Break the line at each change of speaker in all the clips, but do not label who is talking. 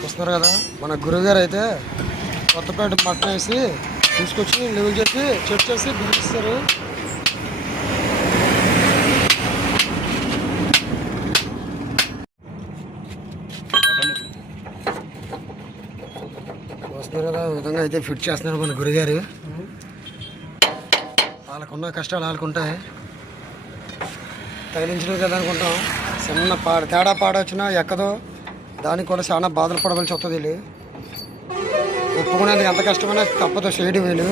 చూస్తున్నారు కదా. మన గురువుగారు అయితే కొత్తపేట మట్టం వేసి తీసుకొచ్చి లెవెల్ చేసి చెక్ చేసి బిగిస్తారు వస్తున్నారు కదా విధంగా అయితే ఫిట్ చేస్తున్నారు మన గురుగారు వాళ్ళకున్న కష్టాలు వాళ్ళకుంటాయి. తగిలించడం కదా అనుకుంటాం. చిన్న పాడ తేడా పాడ వచ్చినా ఎక్కదో దానికి కూడా చాలా బాధలు పడవలసి వస్తుంది వీళ్ళు. ఒప్పుకునేందుకు ఎంత కష్టమైనా తప్పదు చేయడం వీళ్ళు.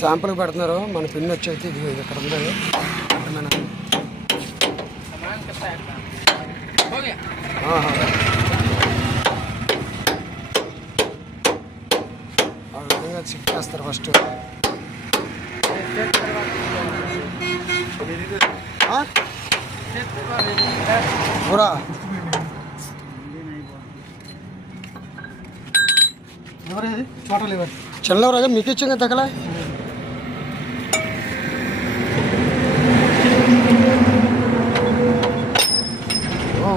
శాంపుల్ పెడుతున్నారు మన పిన్ వచ్చేసి ఇది ఇక్కడ ఉంది. మన
ಸಣ್ಣವ್ರಾಗ ಮಿಕ್ಕಿ ಚಿಂಗ
ತಕಲ
ಓ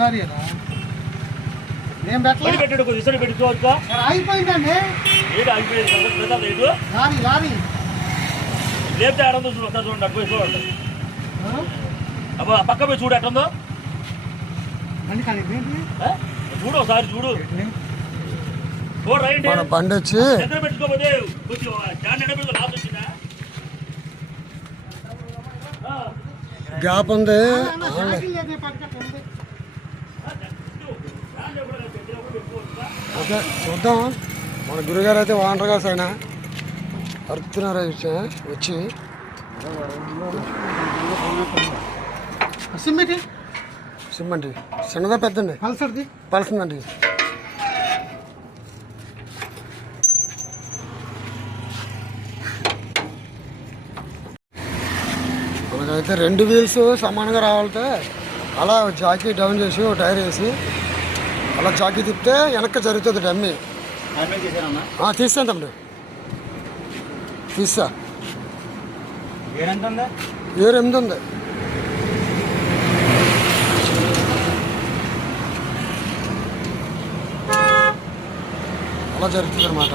ఎలారియనా నేను
బండి
పెట్టలే
పెట్టాడు ఇసరి పెట్టుకోవచ్చుగా
మరి ఆగిపోయిందండి
ఏడు ఆగిపోయేది
లారీ లారీ
లేపితే చూడండి అటు పోయి చూడండి? అబ్బా పక్క పోయి చూడు ఎట్టుందో? చూడు ఒకసారి చూడు
మన బండి వచ్చి
దగ్గర పెట్టుకోపోతే కొంచెం జాన్ ఎడబెడుతో లాస్ వచ్చిందా ఆ.
గ్యాప్ ఉంది
సైకిల్ లేదు పక్కన ఉంది.
ఓకే చూద్దాం. మన గురుగారు అయితే వాంటర్ గారు ఆయన అరుతున్నారు వచ్చి. వచ్చి
సిమ్మిటి
సిమ్మండి చిన్నదా పెద్దండి
పల్సర్ది.
పలుస్తుందండి మనకైతే రెండు వీల్స్ సమానంగా రావాలంటే అలా జాకీ డౌన్ చేసి ఒక టైర్ వేసి అలా జాకీ తిప్పితే వెనక్కి జరుగుతుంది డమ్మి. ఆ, తీస్తాను తమ్ముడు. తీస్తా. ఏరు ఎనిమిది ఉంది. అలా జరుగుతుంది అనమాట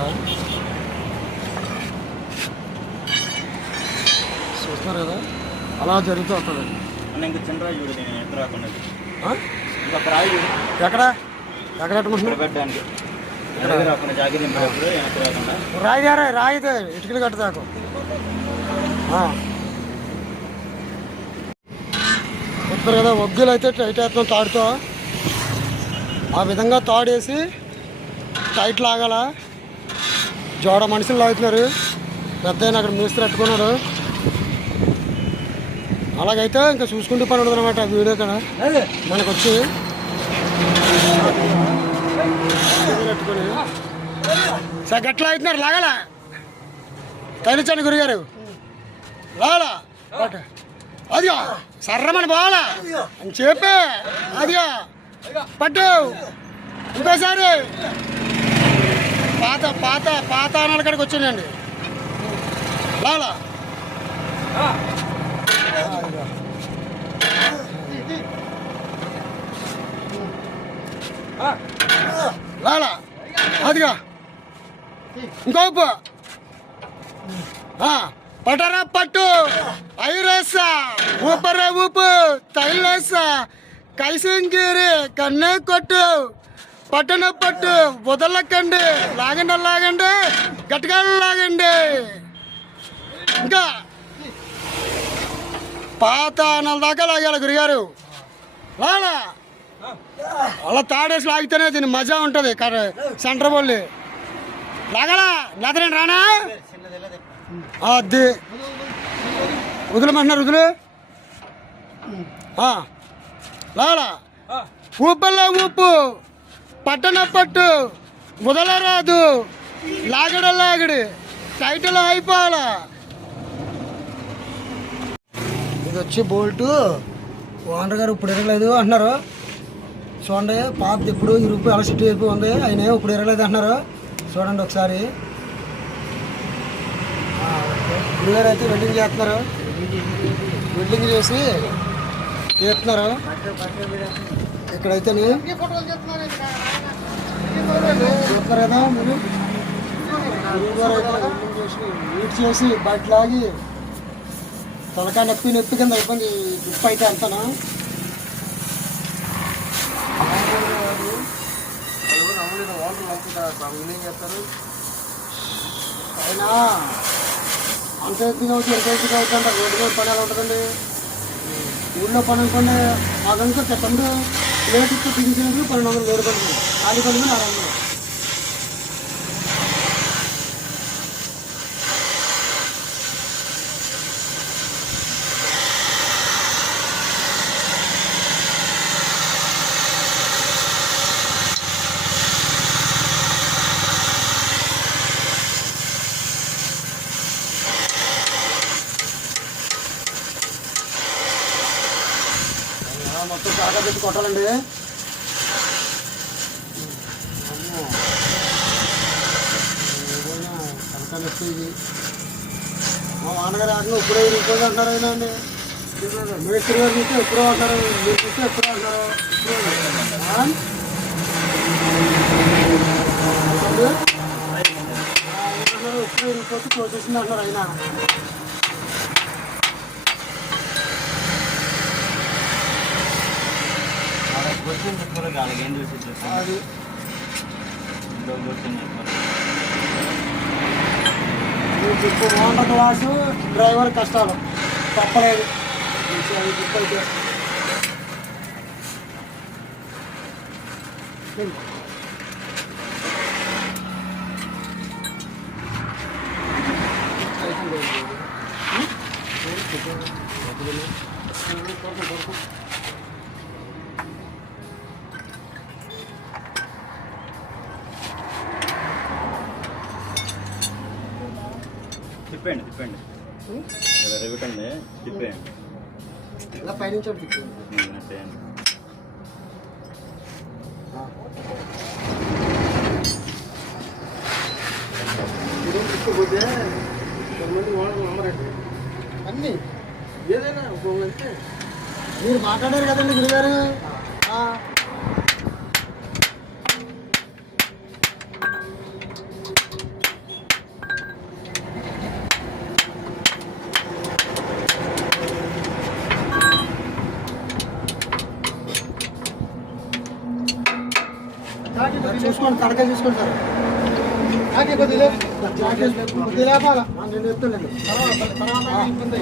చూస్తున్నారు కదా? అలా జరుగుతూ
నేను ఎక్కడ?
ఎక్కడ
పెట్టడానికి
రాయి రాయితే ఇటుకలు కట్టదాకు చెప్తారు కదా ఒగ్గులు అయితే టైట్ వేస్తాం తాడుతో. ఆ విధంగా తాడేసి టైట్ లాగాల. జోడ మనుషులు లాగుతున్నారు. పెద్ద అక్కడ మేస్త్రి పెట్టుకున్నాడు అలాగైతే ఇంకా చూసుకుంటూ పని ఉండదు అనమాట వీడియో కదా మనకు వచ్చి పెట్టుకొని సార్ గట్లా అవుతున్నారు లాగలా? తగిలించండి గురుగారు. లాగలా? అదిగా సర్రమని పోవాలా అని చెప్పే అదిగా. పట్టు ఇంకోసారి. పాత పాత పాత అనాల కాడికి వచ్చిందండి లాలా లాలా అదిగా. ఇంకోపు పటరా పట్టు. ఐరేసా ఊపరే ఊపు తైలేసా. కైసింగిరి కన్నే కొట్టు. పట్టణ పట్టు వదలకండి. లాగండి లాగండి. గట్టిగా లాగండి. ఇంకా. పాత అన్నల దాకా లాగాలి గురుగారు. లాలా. అలా తాడేసి లాగితేనే దీని మజా ఉంటుంది సెంటర్ బొల్లి. లాగలా లేదరండి రానా? అది వదిలేమంటున్నారు వదిలే ఆ, లాలా ఊపల్లా ఊపు పట్టణ పట్టు వదలరాదు లాగడ లాగడి టైటిల్ అయిపోవాలా? ఇది వచ్చి బోల్టు. ఓనర్ గారు ఇప్పుడు ఎరగలేదు అంటున్నారు. చూడండి పాపది ఇప్పుడు ఇరుపు అలా సిటీ అయిపోయి ఉంది ఆయన ఇప్పుడు ఎరగలేదు అంటున్నారు. చూడండి ఒకసారి. ఆ, గురుగారు అయితే వెల్డింగ్ చేస్తున్నారు. వెల్డింగ్ చేసి చేస్తున్నారు. ఇక్కడైతే
ఇక్కడ
చూస్తున్నారు కదా మీరు? గురుగారు అయితే వెల్డింగ్ చేసి నీట్ చేసి బయట లాగి తలకాయ నొప్పి నొప్పి కింద ఇబ్బంది ఉప్పు అయితే అంతనా? ఎవరైనా ఓనర్లు అంతా సార్ ఏం చేస్తారు? అయినా అంత ఎత్తుగా వచ్చి ఎంత ఎత్తుగా వచ్చి అంటే రోడ్డు మీద పని ఎలా ఉంటుందండి? ఊళ్ళో పని అనుకోండి మాకంతా చెప్పండి? లేట్ ఇస్తే దిగించినప్పుడు పన్నెండు వందలు వేరు పడుతుంది ఖాళీ పని మీద వందలు ఆ, మొత్తం బాగా పెట్టి కొట్టాలండి అమ్మో. ఏదైనా మా నాన్నగారు ఆటలు ఇప్పుడే ఇప్పుడు అంటారు అయినా అండి మేస్త్రి గారు చూస్తే ఎప్పుడో అంటారు మీరు చూస్తే ఎప్పుడో అంటారు ఇప్పుడే ఆ? చెప్పండి. అంటారు అయినా ఇప్పుడే ఇరిగిపోతే తోసేసింది అంటున్నారు ఇప్పుడు క్లాసు డ్రైవర్ కష్టాలు తప్పలేదు అది. ఇలా పైనుంచి ఒకటి తిప్పకపోతే కొంతమంది వాళ్ళు నమ్మరండి అన్నీ ఏదైనా మీరు మాట్లాడారు కదండి గురుగారు ఆ. మరి చూసుకోండి తడకాయ చూసుకోండి సార్
ఆకే కొద్దిగా కొద్దిగా లేపాలా
నేను చెప్తానండి
తర్వాత తర్వాత ఇబ్బంది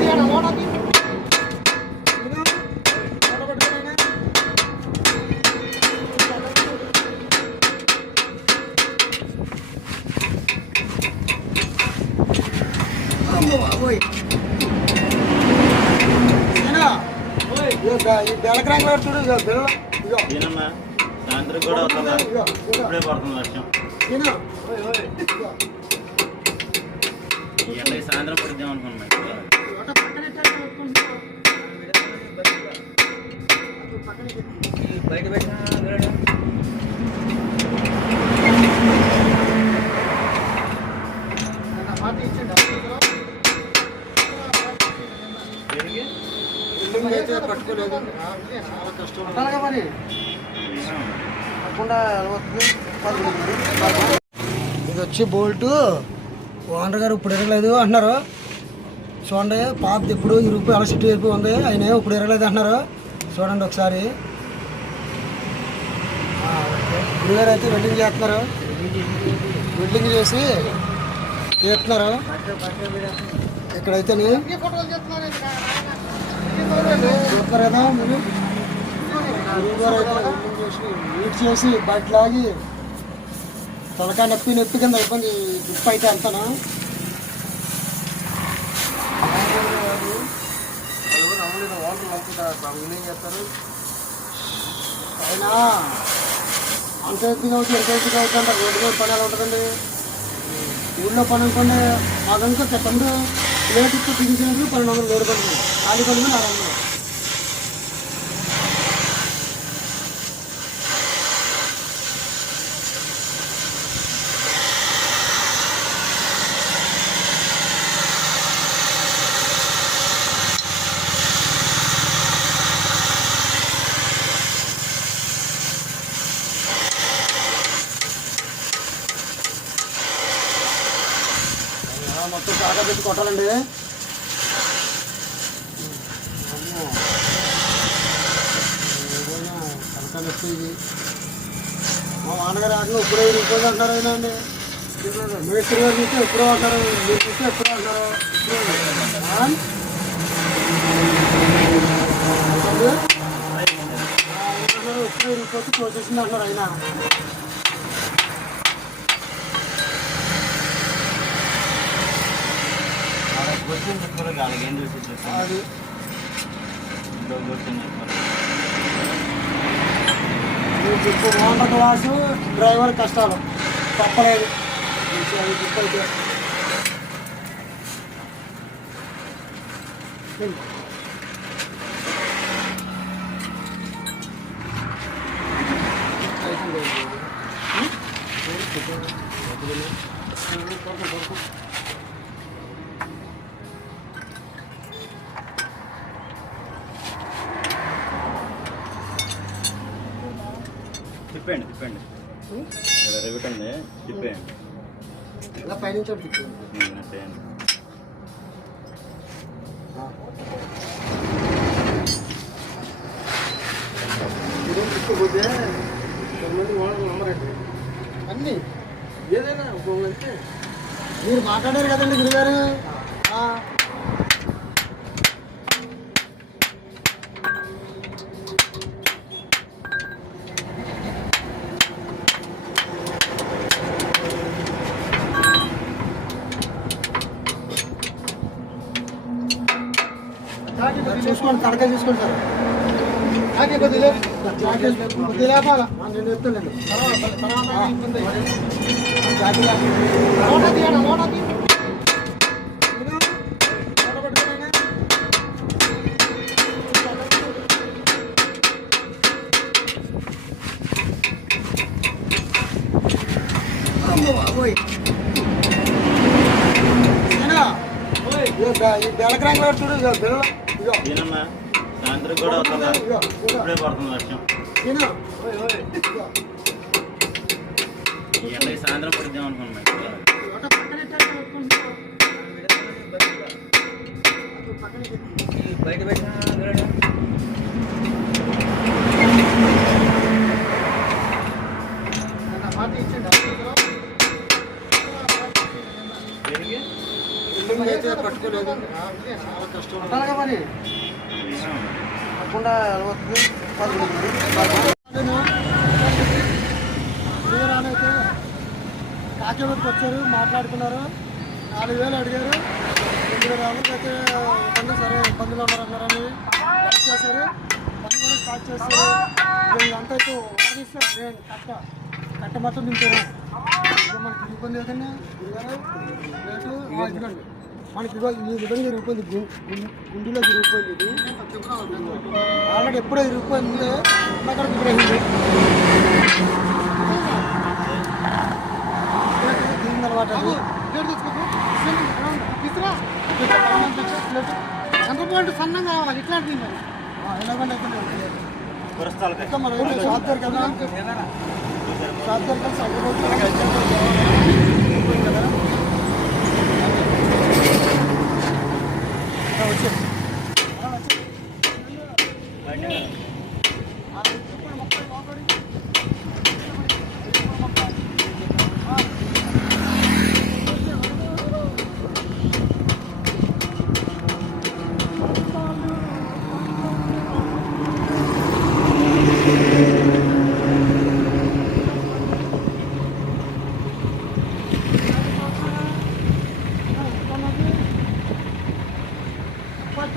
తీయడం
ఈ బెలకరాంగ్ చూడు ఇగో
సాయంత్రం కూడా వస్తుందా ఇప్పుడే పడుతుంది వర్షం. ఎండకి సాయంత్రం పడుద్దాం అనుకున్నాం బయట
పార్టీ ఇచ్చిండు
బిల్డింగ్ అయితే పట్టుకోలేదు చాలా కష్టం
అలాగే మరి
తప్పకుండా వస్తుంది ఇది వచ్చి బోల్టు. ఓనర్ గారు ఇప్పుడు ఎరగలేదు అంటున్నారు. చూడండి పాపది ఇప్పుడు ఇరుపు అలా సిటీ ఉంది. ఆయన ఇప్పుడు ఎరగలేదు అంటున్నారు. చూడండి ఒకసారి. ఆ, గారు అయితే వెల్డింగ్ చేస్తున్నారు. వెల్డింగ్ చేసి తీస్తున్నారు ఇక్కడైతే చూస్తున్నారు కదా మీరు. చేసి నీట్ చేసి బయట లాగి తలకాయ నొప్పి నొప్పి కింద అయిపోయింది దుప్పు అయితే అంతనా? అయినా అంత ఎత్తుగా అవుతుంది ఎంత ఎత్తుగా అవుతుంది అంటే రోడ్డు మీద పని ఎలా ఉంటుందండి? ఊళ్ళో పని అనుకోండి మాకనుకో తమ్ముడు ప్లేట్ ఇస్తూ తిరిగి తిరిగి పన్నెండు వందలు వేరు పడుతుంది ఖాళీ పని నాలుగు వందలు ఆ, మొత్తం చూడండి ఇది మా నాన్నగారు ఆటలు ఇప్పుడే ఇప్పుడు అంటారు అయినా అండి మేస్త్రి గారు చూస్తే ఎప్పుడో అంటారు మీరు చూస్తే ఎప్పుడో అంటారు ఇప్పుడే అంటారు. ఆ? అంటారు అయినా
వాళ్ళకి క్వశ్చన్ చెప్పాలి వాళ్ళకి ఏం చూసి చెప్పాలి
అది
ఇంకో క్వశ్చన్ చెప్పాలి
ఇప్పుడు మోటార్ క్లాసు డ్రైవర్ కష్టాలు తప్పలేదు అది బుక్
తిప్పండి రివిట్ ఉంది తిప్పేయండి
ఇలా పైనుంచి ఒకటి తిప్పు.
ఉమ్, అట్టేయండి
ఇదేం తీసుకోపోతే కొంతమంది వాటర్ నమ్మరండి
అన్నీ
ఏదైనా
మీరు మాట్లాడారు కదండి గురుగారు ఆ. చూసుకోండి తడక చూసుకుంటారు సార్
కొద్దిగా
కొద్దిగా లేపాలా నేను చెప్తాను జాతి
తీయడం లోటా తీయడం
ఈ బెలక చూడు బిల్ల ఇగో
దీనమ్మా సాయంత్రం కూడా వస్తుందా? ఇప్పుడే పడుతుంది వర్షం. ఈ ఎండకి సాయంత్రం పడిద్దాం అనుకున్నాం
లోట పక్కన పెట్టాలి అనుకుంటున్నా. అటు పక్కన పెట్టు.
బయట పెట్టిన
నా పార్టీ ఇచ్చిండు
బిల్డింగ్ అయితే పట్టుకోలేదు చాలా కష్టం పట్టాలిగా మరి తప్పకుండా వస్తుంది అయితే కాకినాడకి వచ్చారు మాట్లాడుకున్నారు. నాలుగు వేలు అడిగారు. రెండు వేల వాళ్ళకి ఇబ్బంది సరే ఇబ్బందులు ఉన్నారన్నారని వర్క్ చేశారు. పని కూడా స్టార్ట్ చేశారు. వీళ్ళంతా అయితే వాదిస్తారు నేను కట్ట కట్ట మొత్తం దించారు మనకి ఇబ్బంది ఏదండి గురుగారు రేటు ఇదిగోండి. మనకి ఈ విధంగా ఇరిగిపోయింది గుండెలో ఇరిగిపోయింది ఇది. ఆల్రెడీ ఎప్పుడో ఇరిగిపోయింది అక్కడ విగ్రహింది
తీసుకురా ఎంత పాయింట్ సన్నంగా కావాలి? ఇట్లాంటిది మరి.
ఎలాగంటే షాప్ దగ్గరికి షాప్ దగ్గరికి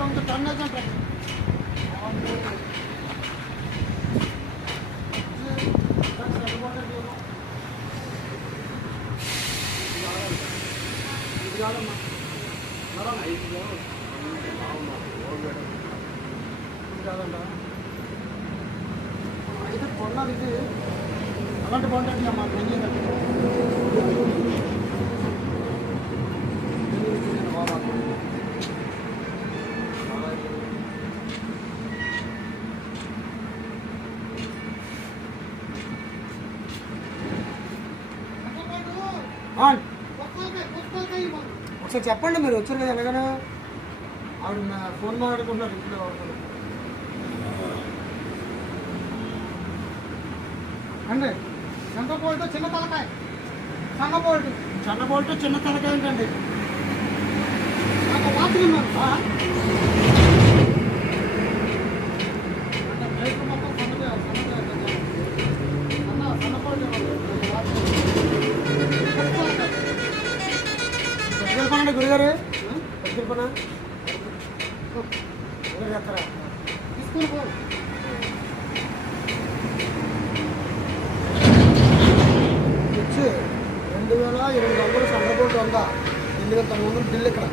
from the Tanna Company. ఒకసారి చెప్పండి మీరు వచ్చారు కదా ఎలాగైనా? ఆవిడ ఫోన్ మాట్లాడుకుంటున్నారు ఇంట్లో. అండి
ఎంత పోల్తో చిన్న తలకాయ. సన్న పోల్ట్
చిన్న బోల్ట్ చిన్న తలకాయ ఏంటండి?
నాకు ఉన్నాను తీసుకుని పో
వచ్చి రెండు వేల ఇరవై వందలు సందర్భంలో ఉందా ఎనిమిది వేల తొమ్మిది వందలు బిల్లు ఇక్కడ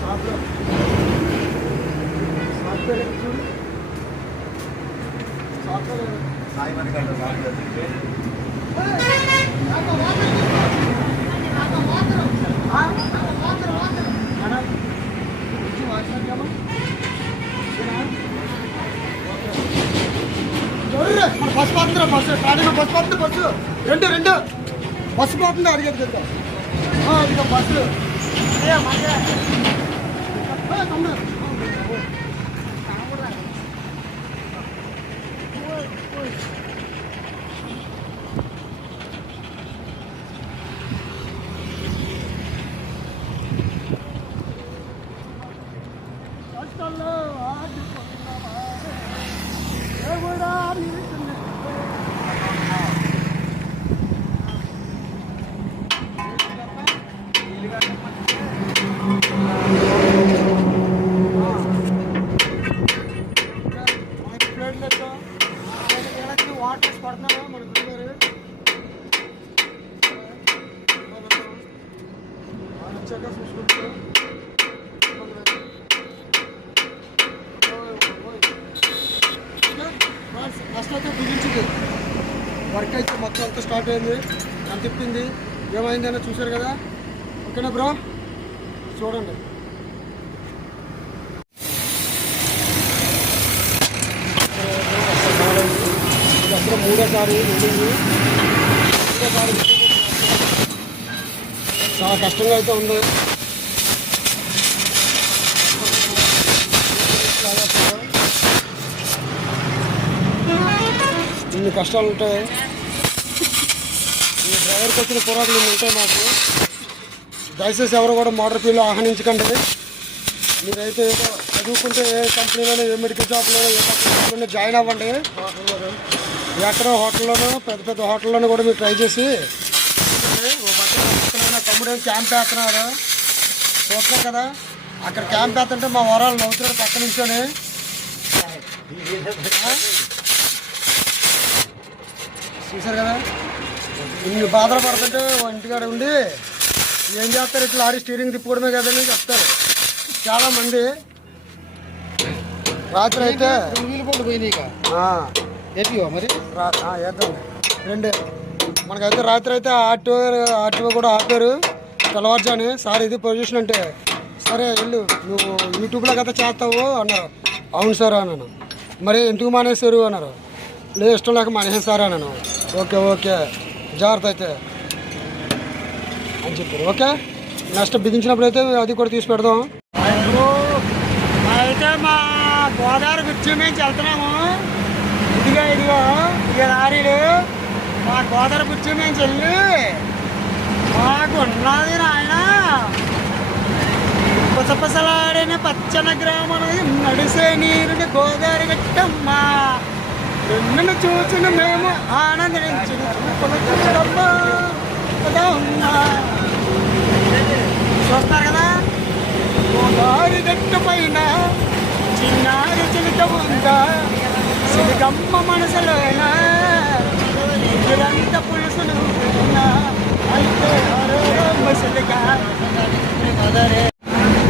సాఫ్ట్వేర్ సాఫ్ట్వేర్ చూడు సాఫ్ట్వేర్
నాకు నాకు వాటర్ వాటర్
మేడం వచ్చి వాట్సాప్ మన బస్సు పోతుందిరా బస్సు ట్రాడీలో బస్సు పోతుంది బస్సు రెండు రెండు బస్సు పోతుంది అడిగేది కదా ఇదిగో బస్సు ఏ, మనకే. ఏ, తమ్ముడు. కష్టాల్లో ఆదుకున్నవా, దేవుడా నీకు వాటర్ పడుతున్నారా మన గురుగారు వచ్చాక చూసుకుంటారు ఫస్ట్ అయితే బిగించింది వర్క్ అయితే మొత్తం అంతా స్టార్ట్ అయింది వాళ్ళు చెప్పింది ఏమైందని చూశారు కదా? ఓకేనా బ్రో? చూడండి. ఇది మూడోసారి వెళ్ళింది మూడోసారి చాలా కష్టంగా అయితే ఉంది. ఇన్ని కష్టాలు ఉంటాయి. ఎవరికి వచ్చిన పోరాటాలు ఉంటాయి మాకు దయచేసి ఎవరు కూడా మోటార్ ఫీల్డ్ ఆహ్వానించకండి. మీరైతే ఏదో చదువుకుంటే ఏ కంపెనీలోనో ఏ మెడికల్ షాప్లోనో ఏ కంపెనీలోనో జాయిన్ అవ్వండి. ఎక్కడో హోటల్లోనో పెద్ద పెద్ద హోటల్లోనూ కూడా మీరు ట్రై చేసి ఓ తమ్ముడు క్యాంప్ వేస్తున్నారు చూస్తున్నాం కదా అక్కడ క్యాంప్ వేస్తుంటే మా వరాలు నవ్వుతున్నారు పక్క నుంచొని. చూశారు కదా? ఇన్ని బాధలు పడుతుంటే ఇంటికాడ ఉండి ఏం చేస్తారు? ఇట్లా లారీ స్టీరింగ్ తిప్పుకోవడమే కదని చెప్తారు. చాలా మంది. రాత్రి అయితే
మరి?
వేద్దాం రెండే. మనకైతే రాత్రి అయితే ఆటో ఆటో కూడా ఆపారు. తెల్లవారుజాని సార్ ఇది పొజిషన్ అంటే సరే వెళ్ళు నువ్వు యూట్యూబ్లో కదా చేస్తావు అన్నారు. అవును సార్ అన్నాను. మరి ఎందుకు మానేశారు అన్నారు. లేదు ఇష్టం లేక మానేసారు అన్నాను. Okay okay. జాగ్రత్త అయితే. అని చెప్పారు. ఓకే? నెక్స్ట్ బిగించినప్పుడు అయితే అది కూడా తీసి పెడదాం. అయితే మా గోదావరి గుర్చి నుంచి వెళ్తున్నాము ఇదిగో ఇదిగో ఇక లారీలు. మా గోదావరి గుర్చి నుంచి వెళ్ళి మాకున్నది నాయన. పసపసలాడిన పచ్చని గ్రామం నడిసే నీరుని గోదావరి గట్టమ్మా నిన్ను చూసిన మేము ఆనందించిన. చూస్తారు కదా? గోదారి గట్టు పైన చిన్నారి చిలుక ఉందా? చిలుకమ్మ మనసులోన? ఇదంత పులుసులు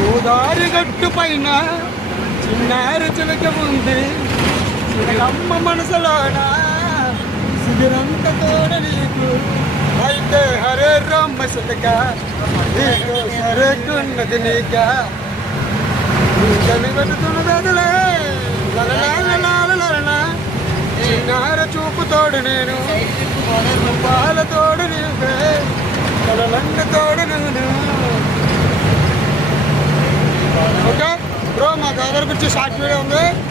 గోదారి గట్టు పైన చిన్నారి చిలుక ఉంది. అమ్మ మనసులోన? సిగిరంత తోడ నీకు. అయితే హరే రామ సిలక నీకు సరేకున్నది నీక. నీకని పెట్టుతున్నదలే చిన్నార చూపు తోడు నేను. పాల తోడు నీవే. కలలండ తోడు నేను. ఓకే? బ్రో మా గోదావరి గురించి షార్ట్ వీడియో ఉంది.